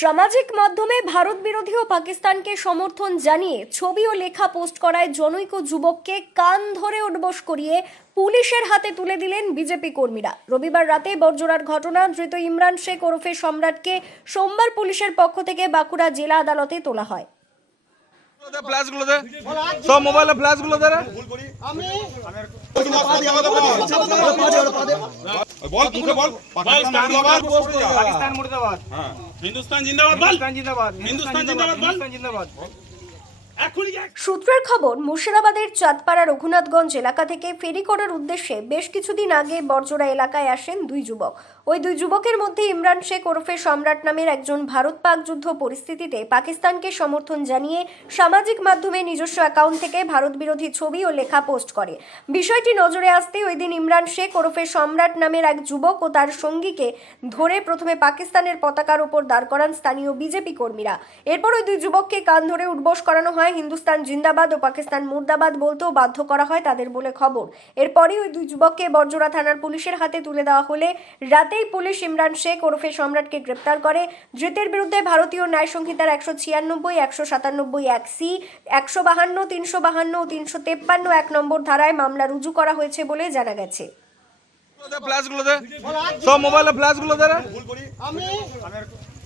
সামাজিক মাধ্যমে ভারত বিরোধী ও পাকিস্তানকে সমর্থন জানিয়ে ছবি ও লেখা পোস্ট করায় জনৈক যুবককে কান ধরে উঠবোস করিয়ে পুলিশের হাতে তুলে দিলেন বিজেপি কর্মীরা। রবিবার রাতে বর্জরার ঘটনা, ধৃত ইমরান শেখ ওরফে সম্রাটকে সোমবার পুলিশের পক্ষ থেকে বাঁকুড়া জেলা আদালতে তোলা হয়। ফ্ল্যাশ দে। সব মোবাইলে ফ্ল্যাশ দে রে। বল বল। পাকিস্তান মুর্দাবাদ। পোস্ট করে যা পাকিস্তান মুর্দাবাদ। হ্যাঁ। হিন্দুস্তান জিন্দাবাদ বল। জিন্দাবাদ। হিন্দুস্তান জিন্দাবাদ বল। জিন্দাবাদ। সূত্রের খবর মুর্শিদাবাদের চাঁদপাড়া রঘুনাথগঞ্জ এলাকা থেকে ফেরি করার উদ্দেশ্যে বেশ কিছুদিন আগে বর্জরা এলাকায় আসেন দুই যুবক। ওই দুই যুবকের মধ্যে ইমরান শেখ ওরফে সম্রাট নামের একজন ভারত পাক যুদ্ধ পরিস্থিতিতে পাকিস্তানকে সমর্থন জানিয়ে সামাজিক মাধ্যমে নিজস্ব অ্যাকাউন্ট থেকে ভারত বিরোধী ছবি ও লেখা পোস্ট করে। বিষয়টি নজরে আসতে ওই দিন ইমরান শেখ ওরফে সম্রাট নামের এক যুবক ও তার সঙ্গীকে ধরে প্রথমে পাকিস্তানের পতাকার ওপর দাঁড় করান স্থানীয় বিজেপি কর্মীরা। এরপর ওই দুই যুবককে কান ধরে উঠবোস করানো হয়, হিন্দুস্তান জিন্দাবাদ ও পাকিস্তান মুর্দাবাদ বলতেও বাধ্য করা হয় তাদের বলে খবর। এরপরই ওই দুই যুবককে বর্জরা থানার পুলিশের হাতে তুলে দেওয়া হলে রাতেই পুলিশ ইমরান শেখ ওরফে সম্রাটকে গ্রেপ্তার করে। ধৃতের বিরুদ্ধে ভারতীয় ন্যায় সংহিতার একশো ছিয়ানব্বই একশো সাতানব্বই এক সি একশো বাহান্ন তিনশো বাহান্ন ও তিনশো তেপ্পান্ন এক নম্বর ধারায় মামলা রুজু করা হয়েছে বলে জানা গেছে। ফ্ল্যাশ দে সব মোবাইলে ফ্ল্যাশ দে আমি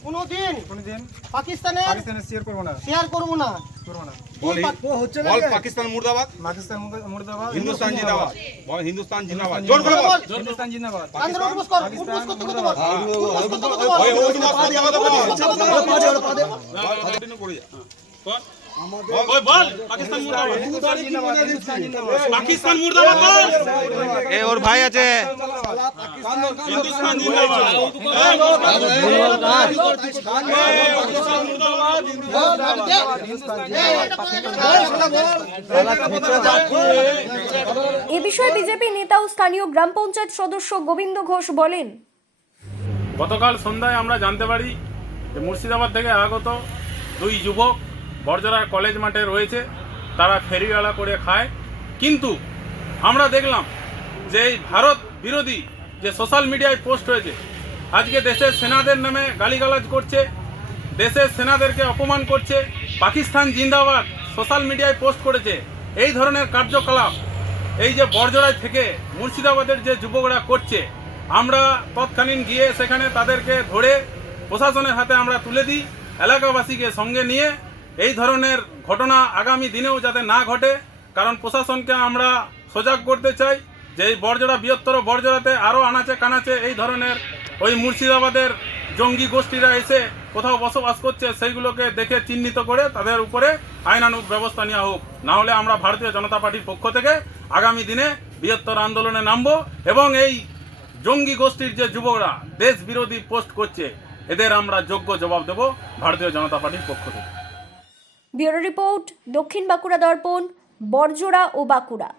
কোনোদিন কোনদিন পাকিস্তানের পাকিস্তানের শেয়ার করব না। শেয়ার করব না। বল বল পাকিস্তান মুর্দাবাদ পাকিস্তান মুর্দা- মুর্দাবাদ হিন্দুস্তান জিন্দাবাদ বল হিন্দুস্তান জিন্দাবাদ জোর করে বল হিন্দুস্তান জিন্দাবাদ আন্দোলন উঠবস কর উঠবস করতে করতে বল ওই ওই দিন পা দিয়ে কথা বলি বল কন্টিনিউ করে যা বল পাকিস্তান মুর্দাবাদ। এ ওর ভাই আছে। হিন্দুস্তান জিন্দাবাদ। এ বিষয়ে বিজেপি নেতা ও স্থানীয় গ্রাম পঞ্চায়েত সদস্য গোবিন্দ ঘোষ বলেন গতকাল সন্ধ্যায় আমরা জানতে পারি যে মুর্শিদাবাদ থেকে আগত দুই যুবক বর্জরার কলেজ মাঠে রয়েছে, তারা ফেরিওয়ালা করে খায়। কিন্তু আমরা দেখলাম যে এই ভারত বিরোধী যে সোশ্যাল মিডিয়ায় পোস্ট হয়েছে, আজকে দেশের সেনাদের নামে গালিগালাজ করছে, দেশের সেনাদেরকে অপমান করছে, পাকিস্তান জিন্দাবাদ সোশ্যাল মিডিয়ায় পোস্ট করেছে। এই ধরনের কার্যকলাপ, এই যে বর্জরায় থেকে মুর্শিদাবাদের যে যুবকরা করছে, আমরা তৎকালীন গিয়ে সেখানে তাদেরকে ধরে প্রশাসনের হাতে আমরা তুলে দিই, এলাকাবাসীকে সঙ্গে নিয়ে এই ধরনের ঘটনা আগামী দিনেও যাতে না ঘটে, কারণ প্রশাসনকে আমরা সজাগ করতে চাই যে এই বর্জরা বৃহত্তর বর্জরাতে আরও আনাচে কানাচে এই ধরনের ওই মুর্শিদাবাদের জঙ্গি গোষ্ঠীরা এসে কোথাও বসবাস করছে, সেইগুলোকে দেখে চিহ্নিত করে তাদের উপরে আইনানুগ ব্যবস্থা নেওয়া হোক। না হলে আমরা ভারতীয় জনতা পার্টির পক্ষ থেকে আগামী দিনে বৃহত্তর আন্দোলনে নামবো এবং এই জঙ্গি গোষ্ঠীর যে যুবকরা দেশ বিরোধী পোস্ট করছে, এদের আমরা যোগ্য জবাব দেব ভারতীয় জনতা পার্টির পক্ষ থেকে। ব্যুরো রিপোর্ট দক্ষিণ বাঁকুড়া দর্পণ বর্জরা ও বাঁকুড়া।